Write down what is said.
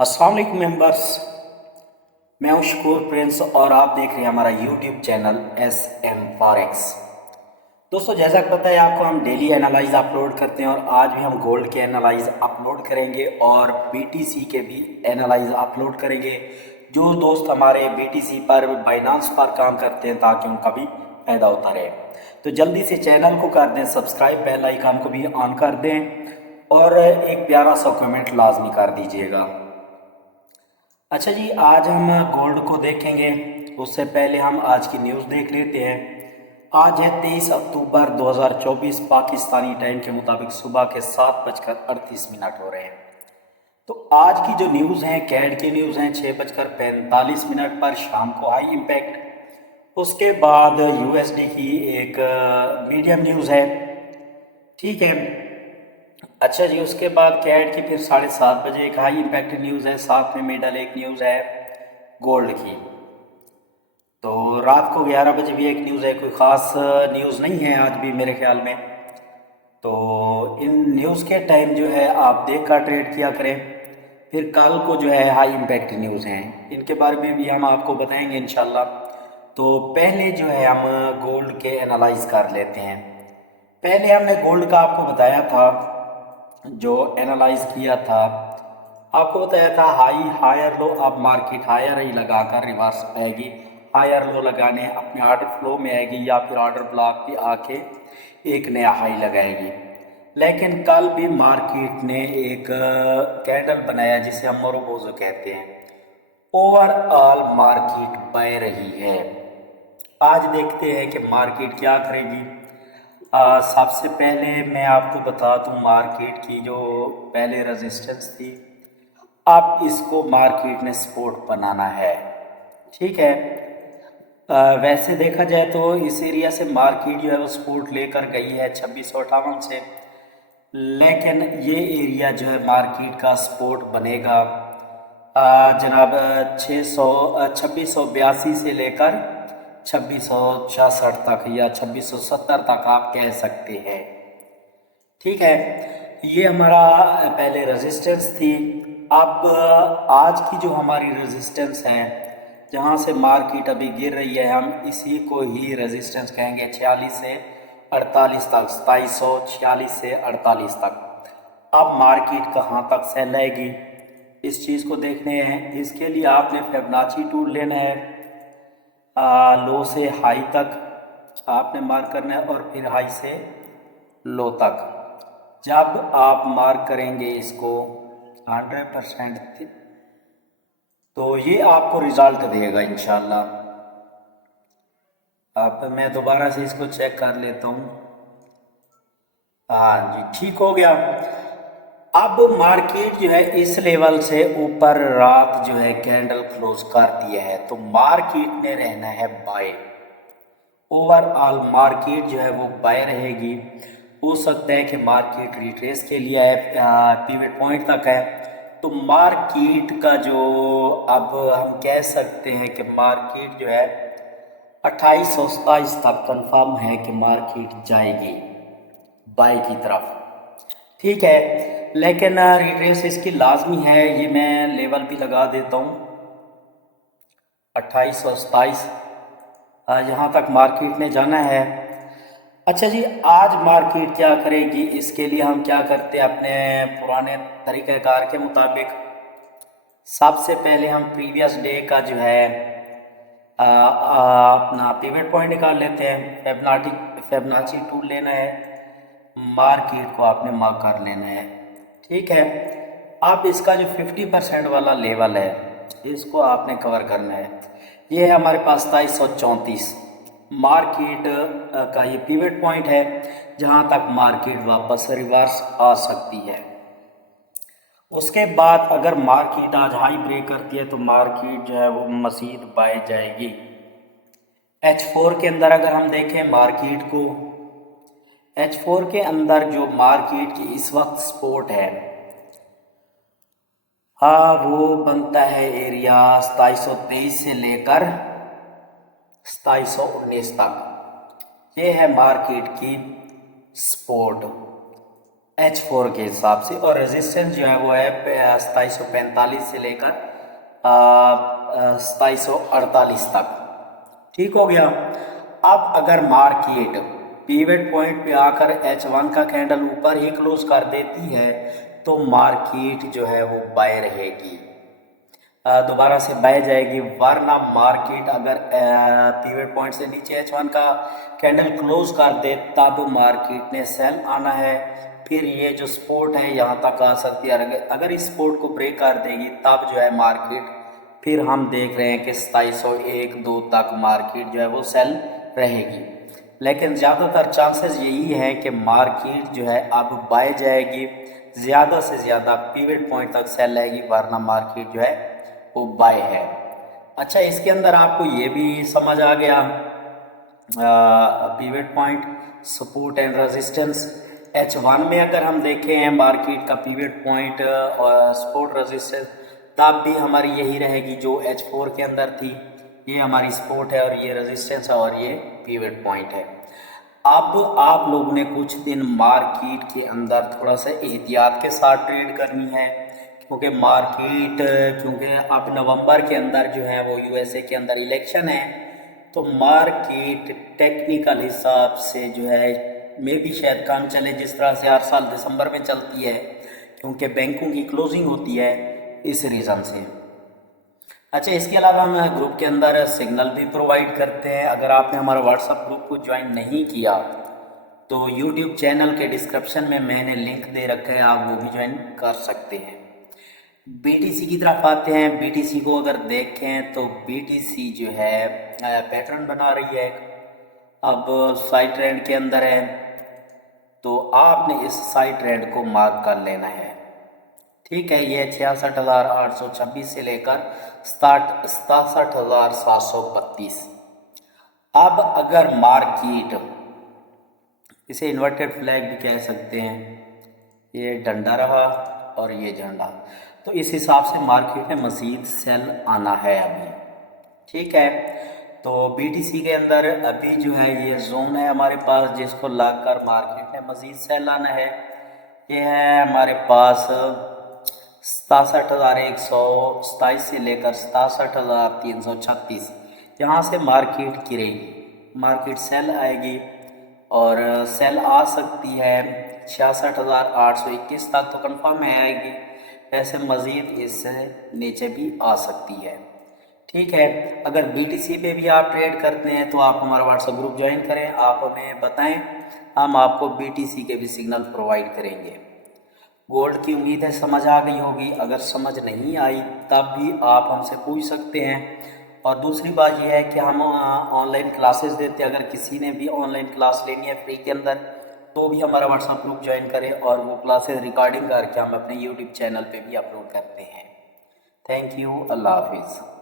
अस्सलाम वालेकुम मेंबर्स। मैं हूं शकूर प्रिंस और आप देख रहे हैं हमारा YouTube channel S M Forex. दोस्तों, जैसा कि पता है आपको, हम डेली एनालाइज अपलोड करते हैं और आज भी हम गोल्ड के एनालाइज अपलोड करेंगे और बीटीसी के भी एनालाइज अपलोड करेंगे। जो दोस्त हमारे बीटीसी पर बाइनांस पर काम करते हैं ताकि उनका भी फ़ायदा होता रहे, तो जल्दी से चैनल को कर दें सब्सक्राइब, बेल आइकन को भी ऑन कर दें और एक प्यारा सा कमेंट लाजमी कर दीजिएगा। अच्छा जी, आज हम गोल्ड को देखेंगे। उससे पहले हम आज की न्यूज़ देख लेते हैं। आज है 23 अक्टूबर 2024, पाकिस्तानी टाइम के मुताबिक सुबह के 7:38 हो रहे हैं। तो आज की जो न्यूज़ हैं, कैड की न्यूज़ हैं 6:45 पर शाम को हाई इम्पैक्ट। उसके बाद यूएसडी की एक मीडियम न्यूज़ है, ठीक है। अच्छा जी, उसके बाद कैट की फिर 7:30 एक हाई इम्पैक्ट न्यूज़ है, साथ में मिडल एक न्यूज़ है गोल्ड की। तो रात को 11 भी एक न्यूज़ है, कोई ख़ास न्यूज़ नहीं है आज भी मेरे ख्याल में। तो इन न्यूज़ के टाइम जो है आप देख कर ट्रेड किया करें। फिर कल को जो है हाई इम्पैक्ट न्यूज़ हैं, इनके बारे में भी हम आपको बताएंगे इंशाल्लाह। तो पहले जो है हम गोल्ड के एनालाइज कर लेते हैं। पहले हमने गोल्ड का आपको बताया था, जो एनालाइज किया था, आपको बताया था हाई हायर लो। अब मार्केट हायर ही लगाकर रिवर्स आएगी, हायर लो लगाने अपने ऑर्डर फ्लो में आएगी या फिर ऑर्डर ब्लॉक पे आके एक नया हाई लगाएगी। लेकिन कल भी मार्केट ने एक कैंडल बनाया जिसे हम मोरोबोजो कहते हैं। ओवरऑल मार्केट बाय रही है। आज देखते हैं कि मार्केट क्या करेगी। सबसे पहले मैं आपको बता दूं, मार्केट की जो पहले रेजिस्टेंस थी, अब इसको मार्केट ने सपोर्ट बनाना है, ठीक है। वैसे देखा जाए तो इस एरिया से मार्केट जो है वो सपोर्ट लेकर गई है 2658 से, लेकिन ये एरिया जो है मार्केट का सपोर्ट बनेगा जनाब 2682 से लेकर 2666 तक या 2670 तक आप कह सकते हैं, ठीक है। ये हमारा पहले रेजिस्टेंस थी। अब आज की जो हमारी रेजिस्टेंस है, जहाँ से मार्केट अभी गिर रही है, हम इसी को ही रेजिस्टेंस कहेंगे 46 से 48 तक, 2746 से 48 तक। अब मार्केट कहाँ तक सेल आएगी, इस चीज़ को देखने हैं। इसके लिए आपने फिबोनाची टूल लेना है। लो से हाई तक आपने मार्क करना है और फिर हाई से लो तक। जब आप मार्क करेंगे इसको 100%, तो ये आपको रिजल्ट देगा इंशाल्लाह। अब मैं दोबारा से इसको चेक कर लेता हूँ। हाँ जी, ठीक हो गया। अब मार्केट जो है इस लेवल से ऊपर रात जो है कैंडल क्लोज कर दिया है, तो मार्केट ने रहना है बाय। ओवरऑल मार्केट जो है वो बाय रहेगी। हो सकता है कि मार्केट रिट्रेस के लिए है, पिवट पॉइंट तक है। तो मार्केट का जो अब हम कह सकते हैं कि मार्केट जो है 2827 तक कंफर्म है कि मार्केट जाएगी बाय की तरफ, ठीक है। लेकिन रिट्रेस इसकी लाजमी है, ये मैं लेवल भी लगा देता हूँ 2827, यहाँ तक मार्केट ने जाना है। अच्छा जी, आज मार्केट क्या करेगी, इसके लिए हम क्या करते हैं अपने पुराने तरीक़ाकार के मुताबिक। सबसे पहले हम प्रीवियस डे का जो है अपना पिवट पॉइंट निकाल लेते हैं। फिबोनाची टूल लेना है, मार्केट को आपने मार्क कर लेना है, ठीक है। अब इसका जो 50% वाला लेवल है, इसको आपने कवर करना है। ये है हमारे पास 2734 मार्केट का ये पिवट पॉइंट है, जहाँ तक मार्केट वापस रिवर्स आ सकती है। उसके बाद अगर मार्केट आज हाई ब्रेक करती है तो मार्केट जो है वो मज़ीद बाय जाएगी। H4 के अंदर अगर हम देखें मार्केट को, H4 के अंदर जो मार्केट की इस वक्त सपोर्ट है, हाँ, वो बनता है एरिया 2723 से लेकर 2719 तक। ये है मार्केट की सपोर्ट। H4 के हिसाब से, और रेजिस्टेंस जो है वो है 2745 से लेकर 2748 तक। ठीक हो गया। अब अगर मार्केट पीवट पॉइंट पे आकर H1 का कैंडल ऊपर ही क्लोज कर देती है तो मार्केट जो है वो बाय रहेगी, दोबारा से बाय जाएगी। वरना मार्केट अगर पीवट पॉइंट से नीचे H1 का कैंडल क्लोज कर दे तब मार्केट ने सेल आना है। फिर ये जो सपोर्ट है यहाँ तक आ सकती है, अगर इस सपोर्ट को ब्रेक कर देगी तब जो है मार्केट, फिर हम देख रहे हैं कि 2701-2 तक मार्केट जो है वो सेल रहेगी। लेकिन ज़्यादातर चांसेस यही है कि मार्केट जो है अब बाय जाएगी, ज़्यादा से ज़्यादा पीवट पॉइंट तक सेल रहेगी, वरना मार्केट जो है वो बाय है। अच्छा, इसके अंदर आपको ये भी समझ आ गया pivot point, support and resistance. H1 में अगर हम देखें मार्केट का पीवट पॉइंट और सपोर्ट रेजिस्टेंस, तब भी हमारी यही रहेगी जो H4 के अंदर थी। ये हमारी सपोर्ट है और ये रेजिस्टेंस है और ये पीवट पॉइंट है। अब आप लोगों ने कुछ दिन मार्केट के अंदर थोड़ा सा एहतियात के साथ ट्रेड करनी है, क्योंकि मार्केट, क्योंकि अब नवंबर के अंदर जो है वो यूएसए के अंदर इलेक्शन है, तो मार्केट टेक्निकल हिसाब से जो है मे भी शायद काम चले जिस तरह से हर साल दिसंबर में चलती है, क्योंकि बैंकों की क्लोजिंग होती है, इस रीज़न से। अच्छा, इसके अलावा हम ग्रुप के अंदर सिग्नल भी प्रोवाइड करते हैं। अगर आपने हमारा व्हाट्सएप ग्रुप को ज्वाइन नहीं किया तो यूट्यूब चैनल के डिस्क्रिप्शन में मैंने लिंक दे रखा है, आप वो भी ज्वाइन कर सकते हैं। बीटीसी की तरफ आते हैं। बीटीसी को अगर देखें तो बीटीसी जो है पैटर्न बना रही है, अब साइड ट्रेंड के अंदर है, तो आपने इस साइड ट्रेंड को मार्क कर लेना है। ठीक है, ये 66,826 से लेकर 67,732। अब अगर मार्केट, इसे इन्वर्टेड फ्लैग भी कह सकते हैं, ये डंडा रहा और ये झंडा, तो इस हिसाब से मार्केट में मज़ीद सेल आना है अभी। ठीक है, तो बीटीसी के अंदर अभी जो है ये जोन है हमारे पास, जिसको लाकर मार्केट में मज़ीद सेल आना है। ये है हमारे पास 67,127 से लेकर 67,336। यहाँ से मार्केट गिरेगी, मार्केट सेल आएगी और सेल आ सकती है 66,821 तक, तो कंफर्म है आएगी। ऐसे मज़ीद इससे नीचे भी आ सकती है। ठीक है, अगर बीटीसी पे भी आप ट्रेड करते हैं तो आप हमारा व्हाट्सएप ग्रुप ज्वाइन करें, आप हमें बताएं, हम आपको बीटीसी के भी सिग्नल प्रोवाइड करेंगे। गोल्ड की उम्मीद है समझ आ गई होगी। अगर समझ नहीं आई तब भी आप हमसे पूछ सकते हैं। और दूसरी बात यह है कि हम ऑनलाइन क्लासेस देते हैं, अगर किसी ने भी ऑनलाइन क्लास लेनी है फ्री के अंदर तो भी हमारा व्हाट्सएप ग्रुप ज्वाइन करें, और वो क्लासेस रिकॉर्डिंग करके हम अपने यूट्यूब चैनल पे भी अपलोड करते हैं। थैंक यू, अल्लाह हाफिज़।